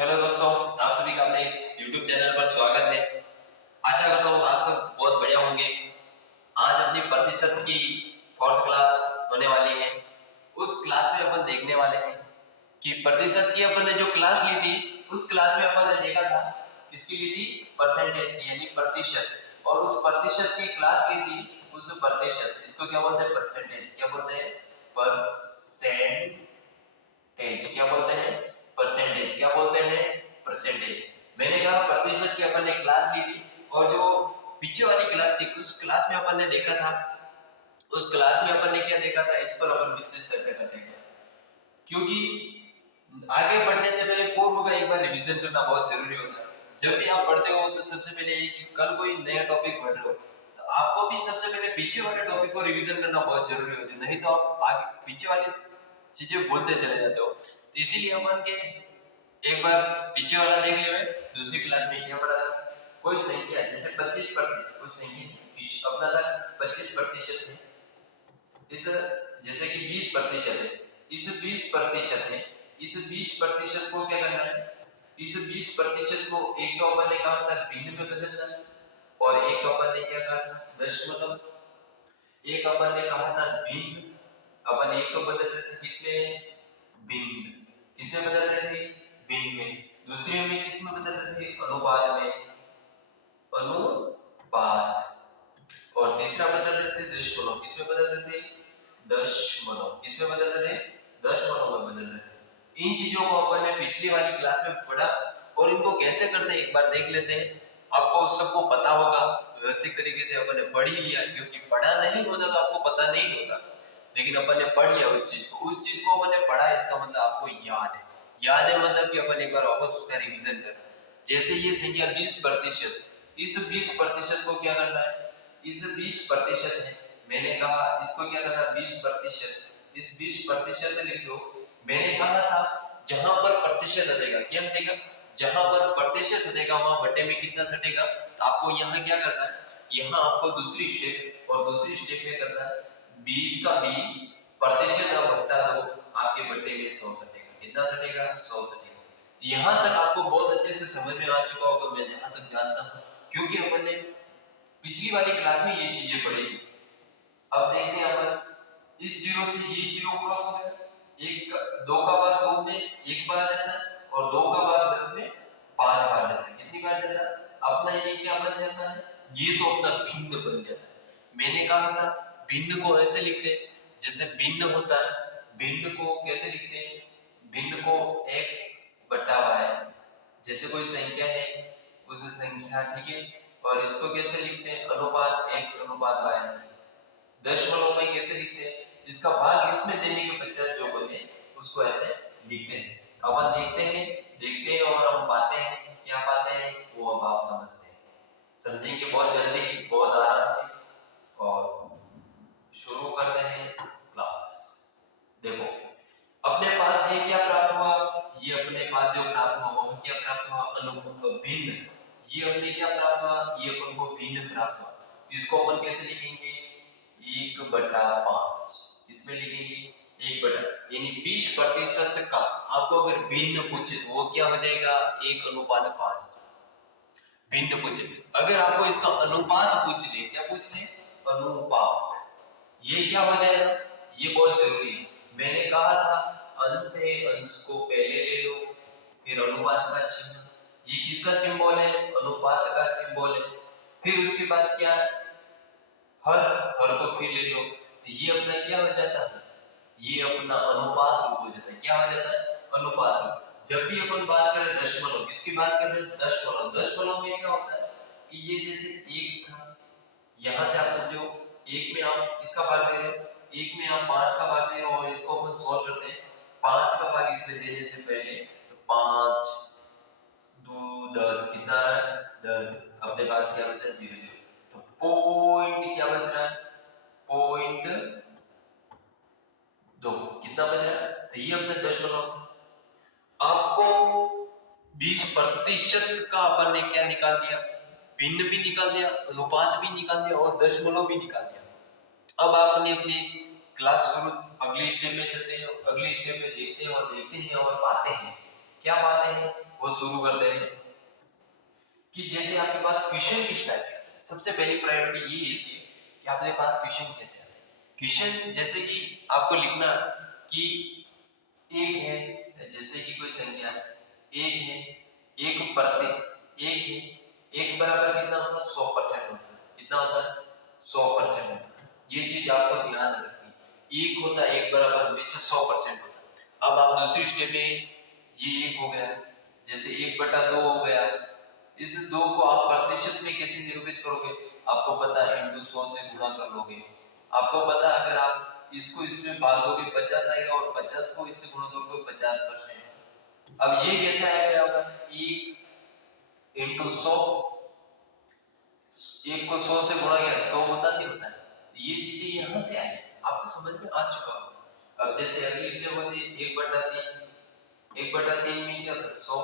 Hello दोस्तों, आप सभी का अपने इस YouTube चैनल पर स्वागत है। आशा करता हूँ आप सब बहुत बढ़िया होंगे। आज अपनी प्रतिशत की 4th क्लास होने वाली है। उस क्लास में अपन देखने वाले हैं कि प्रतिशत की अपन ने जो क्लास ली थी, उस क्लास में अपन ने देखा था किसकी ली थी, परसेंटेज की यानी प्रतिशत। और उस प्रतिशत की क्लास ली थी, उस प्रतिशत इसको क्या बोलते हैं, परसेंटेज। क्या बोलते हैं, परसेंटेज। क्या बोलते हैं, परसेंटेज। क्या बोलते हैं, परसेंटेज। मैंने कहा प्रतिशत की अपन ने क्लास ली थी, और जो पीछे वाली क्लास थी उस क्लास में अपन ने देखा था, उस क्लास में अपन ने क्या देखा था, इस पर अपन विशेष चर्चा करते हैं। क्योंकि आगे बढ़ने से पहले पूर्व का एक बार रिवीजन करना बहुत जरूरी होता है। जब भी आप पढ़ते हो तो सबसे पहले ये कि कल कोई नया टॉपिक पढ़ रहे हो तो आपको भी सबसे पहले पीछे वाले टॉपिक को रिवीजन करना बहुत जरूरी होता है, नहीं तो आप आगे पीछे वाली चीजें भूलते चले जाते हो। तो इसीलिए अपन के एक बार पीछे वाला देख लिया। मैं दूसरी क्लास में क्या पढ़ा था, कोई संख्या जैसे 25%, कोई संख्या अपना था 25% है, इस जैसे कि 20% है, इस 20% में इस 20% को क्या करना है, इस 20% को एक तो अपन ने कहा था भिन्न में बदलना है, और एक अपन ने क्या कहा था, दशमलव। एक अपन ने कहा था भिन्न, अपन एक तो बदल रहे थे किसमें, भिन्न। किसमें बदल रहे थे, भिन्न में। दूसरे में किसमें बदल रहे थे, अनुपात में, अनुपात। और तीसरा बदल रहे थे दशमलव, किसमें बदल रहे थे, दशमलव। किसमें बदल रहे थे, दशमलव में बदल रहे थे। इन चीजों को अपन ने पिछली वाली क्लास में पढ़ा, और इनको कैसे करते हैं एक बार देख लेते हैं। आपको सबको पता होगा, व्यवस्थित तरीके से अपन ने पढ़ ही लिया, क्योंकि पढ़ा नहीं होता तो आपको पता नहीं होता, लेकिन अपन ने पढ़ लिया उस चीज को। उस चीज को अपन ने पढ़ा, इसका मतलब आपको याद है। याद है मतलब कि अपन एक बार वापस उसका रिवीजन कर। जैसे ये संख्या 20%, इस 20% को क्या करना है, इस 20% है, मैंने कहा इसको क्या करना, 20%। इस 20% लिख दो। मैंने कहा था जहां पर प्रतिशत हटेगा, क्या हटेगा, जहां पर प्रतिशत हटेगा वहां बटे में कितना सटेगा। तो आपको यहाँ क्या करना है, यहाँ आपको दूसरी स्टेप, और दूसरी स्टेप में करना है 20 का 20% आप हटा दो, आपके बटे में 100 सटेगा। कितना सटेगा, 100 सटेगा। यहाँ तक आपको बहुत अच्छे से समझ में आ चुका होगा, मैं जहां तक जानता हूँ, क्योंकि अपन ने पिछली वाली क्लास में ये चीजें पढ़ी थी। अब देखते हैं अपन, इस जीरो से ये जीरो क्रॉस हो गया, एक दो का बाद 2 में एक बार जाता है, और 2 का बाद 10 में 5 बार जाता है। कितनी बार जाता है, अपना ये क्या बन जाता है, ये तो अपना भिन्न बन जाता है। मैंने कहा था भिन्न को ऐसे लिखते हैं, जैसे भिन्न होता है, भिन्न को कैसे लिखते हैं, भिन्न को x बटा y। जैसे कोई संख्या है, उस संख्या, ठीक है, और इसको कैसे लिखते हैं, अनुपात x अनुपात y। दशमलव में कैसे लिखते हैं, इसका भाग इसमें देने के पश्चात जो बने उसको ऐसे लिखते हैं। अब देखते हैं और हम पाते हैं, क्या पाते हैं वो अब आप समझते हैं, समझेंगे बहुत जल्दी, बहुत आराम से। और शुरू करते हैं क्लास। देखो, अपने पास ये क्या प्राप्त हुआ, ये अपने पास जो प्राप्त हुआ वो क्या प्राप्त हुआ, भिन्न। ये अपने क्या प्राप्त हुआ, ये अपन को भिन्न प्राप्त हुआ। इसको अपन कैसे लिखेंगे, 1/5। किसमें लिखेंगे, 1 यानी 20% का आपको अगर भिन्न पूछे तो वो क्या हो जाएगा, 1:5 भिन्न पूछे। अगर आपको इसका अनुपात पूछ ले, क्या पूछ ले, अनुपात, ये क्या हो जाएगा, ये बहुत जरूरी है। मैंने कहा था अंश से अंश को पहले ले लो, फिर अनुपात का चिन्ह। ये किसका सिंबल है, अनुपात का सिंबल है। फिर उसके बाद क्या, हर को फिर ले लो, तो ये अपना क्या हो जाता है, ये अपना अनुपात रूप हो जाता है। क्या हो जाता है, अनुपात रूप। जब भी अपन बात करें दशमलव, किसकी बात कर रहे हैं, दशमलव। दशमलव में क्या होता है कि ये जैसे एक था, यहां से आप समझो, एक में आप किसका भाग दे रहे हो, एक में आप 5 का भाग दे रहे हो, और इसको अपन सॉल्व करते हैं। 5 का भाग इसमें देने से पहले तो 5 2 10 कितना है, 10। अपने पास क्या बचा, 0 0। तो पॉइंट क्या बच रहा है, पॉइंट 2। कितना बच रहा है, तो ये अपने दशमलव। आपको 20% का अपन ने क्या निकाल दिया, भिन्न भी निकाल दिया, अनुपात भी निकाल दिया, और दशमलव भी निकाल दिया। अब आपने अपनी क्लास शुरू अगली स्टेप में चलते हैं, अगली स्टेप में देखते हैं और देखते हैं और पाते हैं, क्या पाते हैं, वो शुरू करते हैं कि जैसे आपके पास क्वेश्चन किस टाइप का, सबसे पहली प्रायोरिटी ये होती है कि आपके पास क्वेश्चन कैसे आते हैं। क्वेश्चन जैसे कि आपको लिखना कि एक है, जैसे कि कोई संख्या एक है, एक प्रति एक है, एक बराबर कितना होता है 100% होता है। कितना होता है 100% होता है। ये चीज आपको ध्यान रखनी है। एक होता है एक बराबर हमेशा 100% होता है। अब आप दूसरी स्टेप में ये एक हो गया, जैसे 1/2 हो गया, इस 2 को आप प्रतिशत में कैसे निरूपित करोगे, आपको पता है इंटू 100 से गुणा कर लोगे। आपको पता है अगर आप इसको इसमें भाग दोगे 50 आएगा और 50 को इससे गुणा करोगे 50%। अब ये कैसे आएगा, होगा 1 इंटू 100, एक को 100 से गुणा किया 100 होता नहीं होता है। ये चीजें यहाँ से आई, आपको समझ में आ चुका होगा। अब जैसे अगली स्टेप होती है 1/3, 1/3 में क्या होता है 100।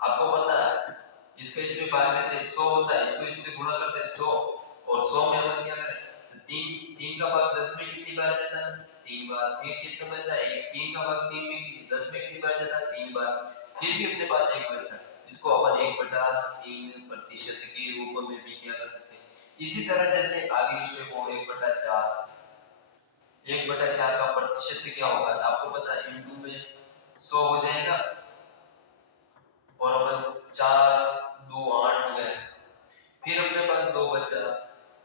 आपको पता है इसका इसमें भाग देते हैं 100 होता है, इसको इससे गुणा करते हैं 100 और 100 में हम क्या करें तो 3 का भाग 10 में कितनी बार जाता है 3 बार। फिर कितना बचता है 3 का भाग 3 में 10 में कितनी बार जाता है 3 बार। फिर भी अपने पास एक बचता है, इसको अपन 1/3% के रूप में भी क्या कर सकते हैं। इसी तरह जैसे आगे स्टेप हो 1/4, 1/4 का प्रतिशत क्या होगा आपको पता है, इंटू में 100 हो जाएगा और अपन 4 2 8 हो गए। फिर अपने पास 2 बचा,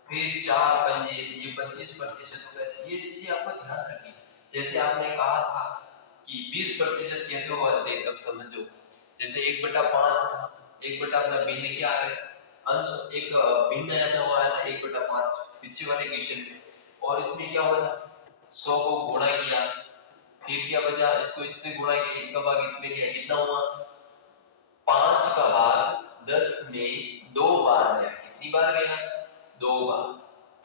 फिर 4 पंजे ये 25% हो गए। ये चीज आपको ध्यान रखनी। जैसे आपने कहा था कि 20% कैसे हुआ, देख अब समझो। जैसे 1/5 था, 1 अपना भिन्न क्या है अंश, एक भिन्न आया था वो आया था 1/5 पीछे वाले क्वेश्चन में। और इसमें क्या हुआ था 100 को गुणा किया, फिर क्या बचा इसको इससे गुणा किया, इसका भाग इसमें किया, कितना हुआ 5 का भाग 10 में 2 बार गया। कितनी बार गया 2 बार।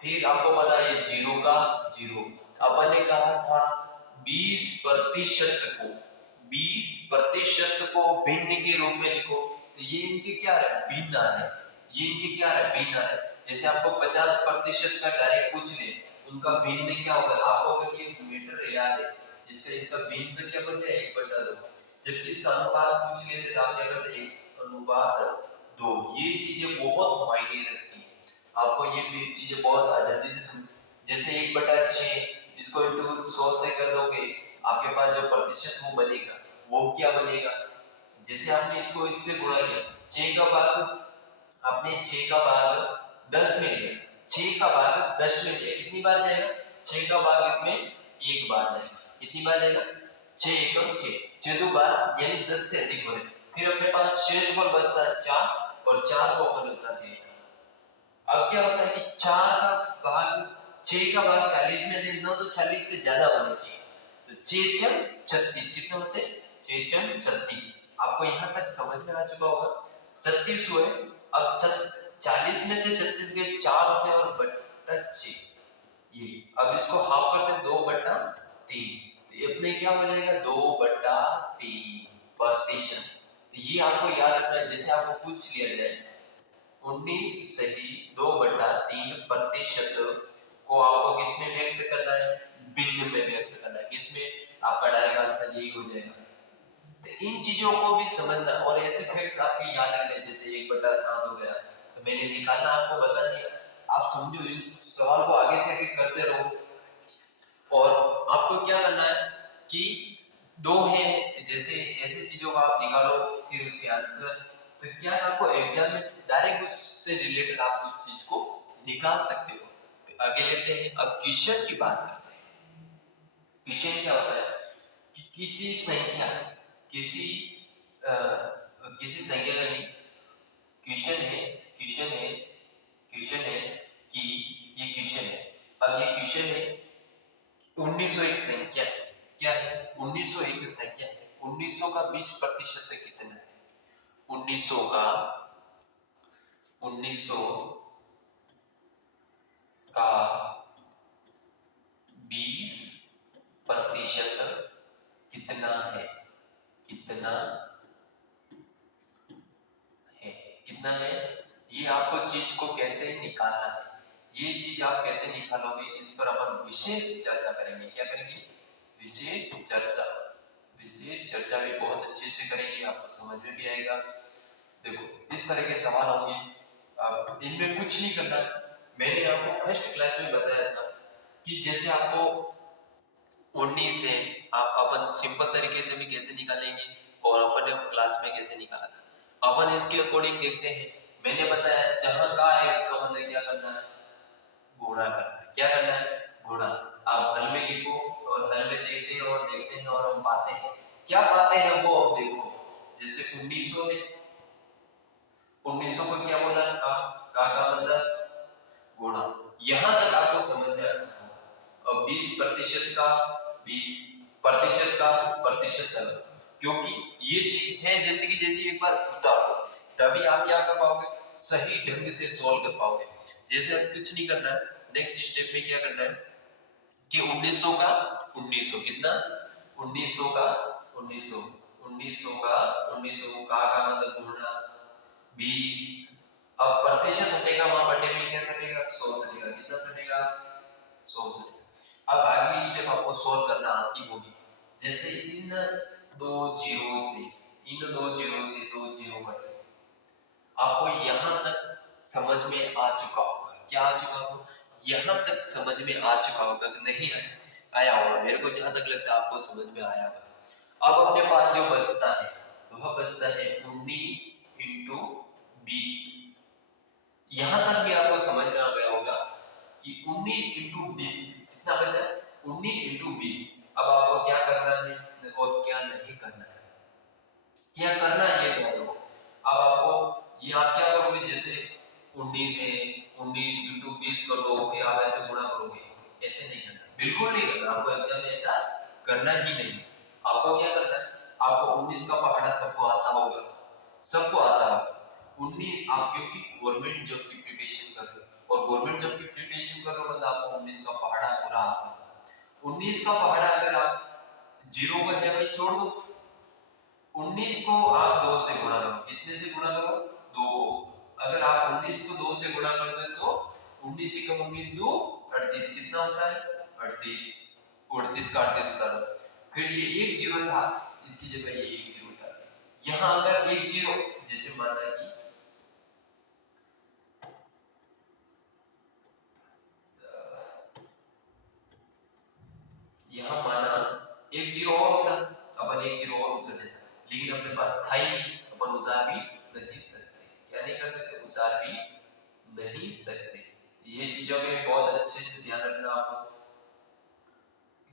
फिर आपको पता है जीरो का जीरो, अपन ने कहा था 20% को भिन्न के रूप में लिखो, तो ये इनके क्या है भिन्न आ रहा है, ये इनके क्या है भिन्न आ रहा है। जैसे आपको 50% का डायरेक्ट पूछ ले उनका भिन्न क्या होगा, आपको अगर ये मीटर याद है जिसका इसका भिन्न क्या बनता है 1/2। जबकि इसका अनुपात पूछ लेते तो आप क्या करते 1/2। ये चीजें बहुत मायने रखती हैं, आपको ये भी चीजें बहुत जल्दी से समझ। जैसे 1/6 इसको इंटू 100 से कर दोगे, आपके पास जो प्रतिशत वो बनेगा वो क्या बनेगा। जैसे आपने इसको इससे गुणा किया 6 का भाग, आपने 6 का भाग 10 में लिया, 6 का भाग 10 में लिया, कितनी बार जाएगा 6 का भाग इसमें एक बार जाएगा। कितनी बार जाएगा 6 एकम 6, 6 2 बार यानी 10 से अधिक हो रहे। फिर अपने पास शेष बल बचता है 4 और 4 को अपन उतारते हैं। अब क्या होता है कि 4 का भाग 6 का भाग 40 में देना तो 40 से ज्यादा होना चाहिए, तो 6 चम 36 कितने होते हैं 6 चम 36। आपको यहां तक समझ में आ चुका होगा 36 हुए। अब 40 में से 36 गए 4 होते हैं और बटा 6, ये अब इसको हाफ करते हैं 2/3, तो ये अपने क्या हो जाएगा 2/3 प्रतिशत। तो ये आपको याद रखना है। जैसे आपको पूछ लिया जाए 19 सही 2/3 प्रतिशत को आपको किसमें व्यक्त करना है, भिन्न में व्यक्त करना है, किसमें आपका डायरेक्ट आंसर यही हो जाएगा। तो इन चीजों को भी समझना और ऐसे फैक्ट्स आपके याद रखने, जैसे 1/7 हो गया तो मैंने निकालना आपको बता दिया, आप समझो इन सवाल को आगे से आगे करते रहो। और आपको क्या करना है कि 2 है जैसे ऐसी चीजों का आप निकालो फिर उसके आंसर, तो क्या आपको एग्जाम में डायरेक्ट उससे रिलेटेड आप उस चीज को निकाल सकते हो। आगे लेते हैं, अब क्वेश्चन की बात करते हैं। क्वेश्चन क्या होता है कि किसी संख्या किसी किसी संख्या का क्वेश्चन है, क्वेश्चन है कि ये क्वेश्चन है। अब ये क्वेश्चन है 1901 संख्या है, क्या है 1901 संख्या है, 1900 का 20% कितना है, 1900 का 20% कितना है, कितना है, कितना है। ये आपको चीज को कैसे निकालना है, ये चीज आप कैसे निकालोगे इस पर अपन विशेष चर्चा करेंगे। क्या करेंगे विशेष चर्चा। इसे चर्चा भी बहुत अच्छे से करेंगे, आपको समझ में भी आएगा। देखो इस तरह के सवाल होंगे, आप इनमें कुछ नहीं करना। मैंने आपको फर्स्ट क्लास में बताया था कि जैसे आपको 19 है, आप अपन सिंपल तरीके से भी कैसे निकालेंगे और अपन ने क्लास में कैसे निकाला था, अपन इसके अकॉर्डिंग देखते हैं। मैंने बताया जहां का है उसका मतलब क्या करना है, गुणा करना है। क्या करना है, गुणा। आप हल में लिखो और हल में देखते हैं और हम पाते हैं। क्या पाते हैं वो अब देखो। जैसे 1900 में 1900 को क्या बोला, का मतलब गुणा। यहां तक आपको समझ में आता है। और 20% का 20% का प्रतिशत अलग, क्योंकि ये चीज है जैसे कि जैसे एक बार उतारो तभी आप क्या कर पाओगे, सही ढंग से सॉल्व कर पाओगे। जैसे अब कुछ नहीं करना है, नेक्स्ट स्टेप में क्या करना है कि 1900 का 1900 कितना, 1900 का 1900, 1900 का 1900 का मतलब गुणा 20। अब प्रतिशत हटेगा वहां बटे में क्या सटेगा, 100 सटेगा। कितना सटेगा, 100 सटेगा। अब अगली स्टेप आपको सॉल्व करना आती होगी। जैसे इन दो जीरो से दो जीरो कटे, आपको यहां तक समझ में आ चुका होगा। क्या आ चुका होगा, यहां तक समझ में आ चुका होगा कि नहीं आया होगा। मेरे को जहां तक लगता है आपको समझ में आया होगा। अब अपने पास जो बचता है वह बचता है 19 इंटू 20। यहां तक भी आपको समझ में आ गया होगा कि 19 इंटू 20 कितना बचा, 19 इंटू 20। अब आपको क्या करना है और क्या नहीं करना है, क्या करना है ये बोलो। अब आपको ये आप क्या करोगे, जैसे 19 है 19 इंटू 20 कर दो, फिर आप ऐसे गुणा करोगे। ऐसे नहीं करना, बिल्कुल नहीं करना। आपको एग्जाम में ऐसा करना ही नहीं। आपको क्या करना है, आपको 19 का पहाड़ा सबको आता होगा, सबको आता होगा 19। आप क्योंकि गवर्नमेंट जॉब की प्रिपरेशन कर रहे हो और गवर्नमेंट जॉब की प्रिपरेशन कर रहे हो मतलब आपको 19 का पहाड़ा पूरा आता है। 19 का पहाड़ा अगर आप जीरो को है भाई छोड़ दो, 19 को आप 2 से गुणा करो। कितने से गुणा करो, 2 को। अगर आप 19 को 2 से गुणा कर दो तो 19 एकम 19 2 38। कितना होता है, 38। 38 का 38 होता है। फिर ये एक जीरो था, इसकी जगह ये एक जीरो था। यहां अगर एक जीरो, जैसे माना कि यहां माना एक जीरो और होता, अपन एक जीरो और उतर जाता, लेकिन अपने पास था ही नहीं, अपन उतार भी नहीं सकते। क्या नहीं कर सकते, उतार भी नहीं सकते। ये चीजों में बहुत अच्छे से ध्यान रखना आपको।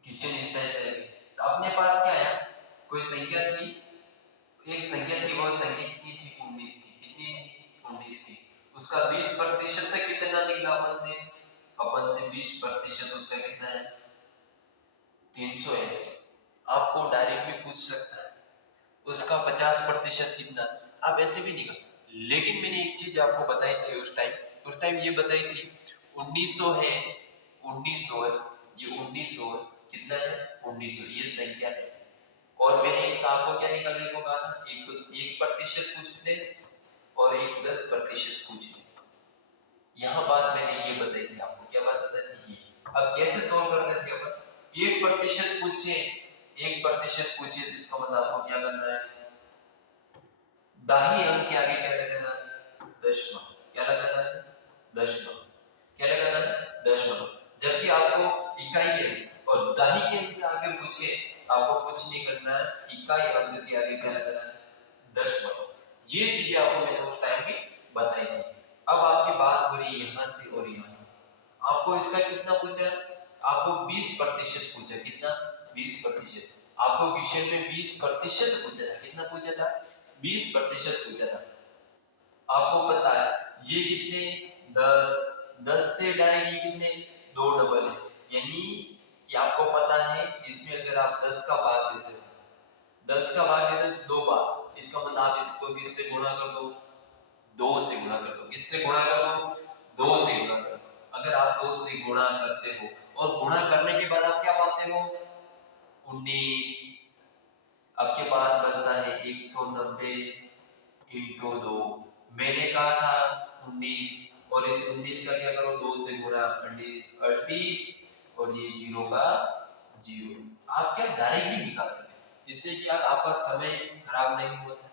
क्वेश्चन इस तरह चलेंगे। तो अपने पास क्या है, कोई संख्या थी, एक संख्या थी, वह संख्या कितनी थी, 19 थी। कितनी थी, 19 थी। उसका 20% तक कितना निकला अपन से 20% उसका कितना है, 380। आपको डायरेक्ट भी पूछ सकता है उसका 50% कितना, आप ऐसे भी निकाल। लेकिन मैंने एक चीज आपको बताई थी उस टाइम ये बताई थी 1900 है, 1900 है, ये 1900 है, कितना है 1900, ये संख्या है। और मैंने इसका आपको क्या निकालने को कहा था, एक तो 1% पूछ ले और एक 10% पूछ ले। यहाँ बात मैंने ये बताई थी आपको, क्या बात बताई थी ये। अब कैसे सोल्व करते थे अपन, 1% पूछे, 1% पूछे तो इसका मतलब आपको क्या करना है, दाहिने अंक के आगे क्या लगाना है, दशमलव। क्या लगाना है, दशमलव। क्या लगाना है, दशमलव। जबकि आपको इकाई है और दाहिने के अंक के आगे पूछे, आपको कुछ नहीं करना है, इकाई अंक के आगे क्या लगाना है, दशमलव। ये चीजें आपको मैंने उस टाइम भी बताई थी। अब आपकी बात हो रही है यहाँ से और यहाँ से। आपको इसका कितना पूछा, आपको 20% पूछा। कितना, 20%। आपको क्वेश्चन में 20% पूछा था। कितना पूछा था, 20% पूछा था। आपको पता है ये कितने, 10, 10 से डायरेक्ट ये कितने, 2 डबल है। यानी कि आपको पता है इसमें अगर आप 10 का भाग देते हो, 10 का भाग देते हो 2 बार, इसका मतलब आप इसको किससे गुणा कर दो, 2 से गुणा कर दो। किससे गुणा कर दो, 2 से गुणा कर दो। अगर आप 2 से गुणा करते हो और गुणा करने के बाद आप क्या पाते हो, 19। आपके पास बचता है 190 इंटू 2। मैंने कहा था 19, और इस 19 का क्या करो, 2 से गुणा, 38 और ये जीरो का जीरो। आप क्या डायरेक्ट भी निकाल सकते, इससे कि आपका समय खराब नहीं होता,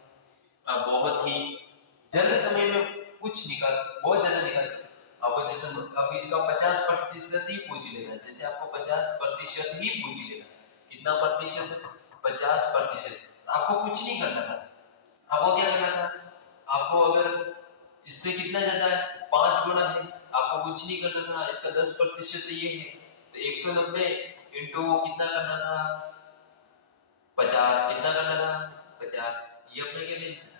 आप बहुत ही जल्द समय में कुछ निकाल सकते, बहुत ज्यादा निकाल सकते। आपको जैसे अब इसका 50% ही पूछ लेना, जैसे आपको 50% ही पूछ लेना, कितना प्रतिशत, 50%। आपको कुछ नहीं करना था, आपको क्या करना था, आपको अगर इससे कितना ज्यादा है, 5 गुना है, आपको कुछ नहीं करना था, इसका 10% ये है, तो 190 इंटू कितना करना था, 50, कितना करना था, 50, ये अपने क्या मिलता है,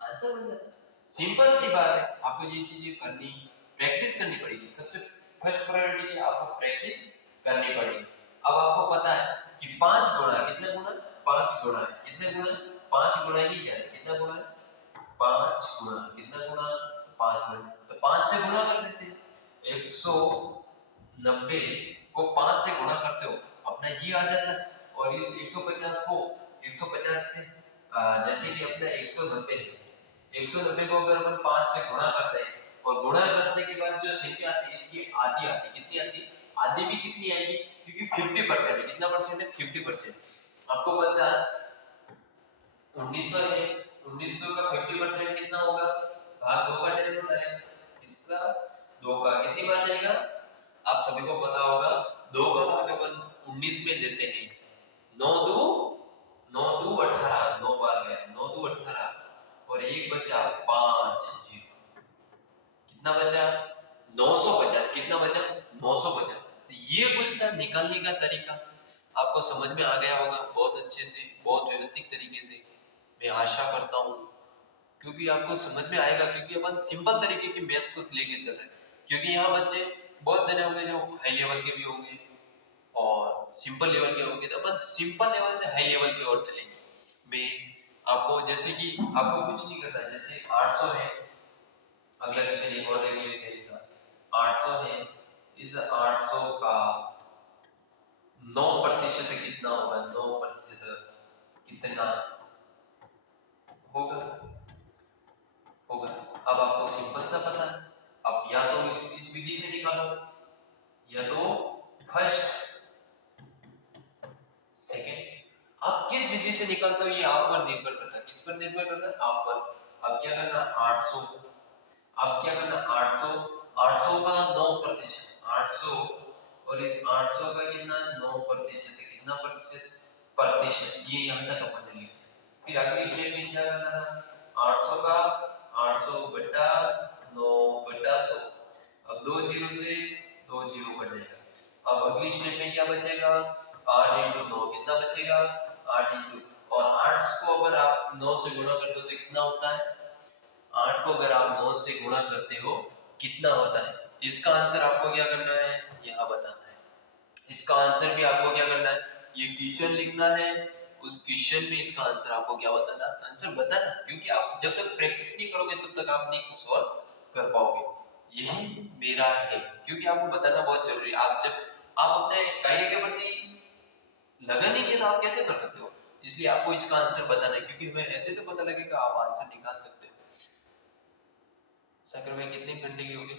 आंसर बन जाता है। सिंपल सी बात है, आपको ये चीजें करनी, प्रैक्टिस करनी पड़ेगी। सबसे फर्स्ट प्रायोरिटी है, आपको प्रैक्टिस करनी पड़ेगी। अब आपको पता है कि 5 गुना, कितना गुना, 5 गुना, कितने गुना, 5 गुना ही जाए, कितना गुना, 5 गुना, कितना गुना, 5 गुना, तो 5 से गुना कर देते हैं, 190 को 5 से गुना करते हो, अपना ये आ जाता है। और इस 150 को 150 से जैसे कि अपना 190 है, 190 को अगर अपन 5 से गुणा करते हैं, और गुणा करने के बाद जो संख्या आती है इसकी आधी आती, कितनी आती, आधी भी कितनी आएगी, क्योंकि 50% है, कितना परसेंट है, 50%। आपको पता है 1900 है, 1900 का 50% कितना होगा, भाग 2 का 10 होता है, इसका 2 का कितनी बार जाएगा, आप सभी को पता होगा 2 का भाग अपन 19 में देते हैं, 9 दू 18, 9 बार गया, 9 दू 18, और एक बचा 5, कितना बचा, 950, कितना बचा, 950। तो ये कुछ था निकालने का तरीका, आपको समझ में आ गया होगा बहुत अच्छे से, बहुत व्यवस्थित तरीके से, मैं आशा करता हूँ, क्योंकि आपको समझ में आएगा, क्योंकि अपन सिंपल तरीके की मैथ को लेके चल रहे हैं, क्योंकि यहाँ बच्चे बहुत जने होंगे जो हाई लेवल के भी होंगे और सिंपल लेवल के होंगे, तो अपन सिंपल लेवल से हाई लेवल की ओर चलेंगे। मैं आपको जैसे कि आपको कुछ नहीं करना है, जैसे 800 है, अगला क्वेश्चन एक और देख लेते हैं, इसका 800 है, इस 800 का 9% कितना होगा, 9% कितना होगा, होगा। अब आपको सिंपल सा पता है, अब या तो इस विधि से निकालो, या तो फर्स्ट सेकंड, आप किस विधि से निकालते हो ये आप पर निर्भर करता है, किस पर निर्भर करता है, आप पर। अब क्या करना, 800, अब क्या करना, 800, 800 का 9%, 800 और इस 800 का कितना, 9%, कितना प्रतिशत, प्रतिशत, ये यहाँ तक अपन ने लिख दिया। फिर अगली स्टेप में क्या करना था, 800 का 800 बटा 9 बटा 100, अब 2 जीरो से 2 जीरो कट जाएगा। अब अगली स्टेप में क्या बचेगा, 8 इंटू 9, कितना बचेगा, 8 इंटू, और 8 को अगर आप 9 से गुणा करते हो तो कितना होता है, 8 को अगर आप 9 से गुणा करते हो कितना होता है, इसका आंसर आपको क्या करना है, यहाँ बताना है। इसका आंसर भी आपको क्या करना है, ये क्वेश्चन लिखना है, उस क्वेश्चन में इसका आंसर आपको क्या बताना, आंसर बताना, क्योंकि आप जब तक प्रैक्टिस नहीं करोगे तब तक आप नहीं सॉल्व कर पाओगे। यही मेरा है, क्योंकि आपको बताना बहुत जरूरी है। आप जब आप अपने कार्य के प्रति लगन नहीं है तो आप कैसे कर सकते हो, इसलिए आपको इसका आंसर बताना है, क्योंकि हमें ऐसे तो पता लगेगा आप आंसर निकाल सकते हो। सागर में कितने घंटे की होगी।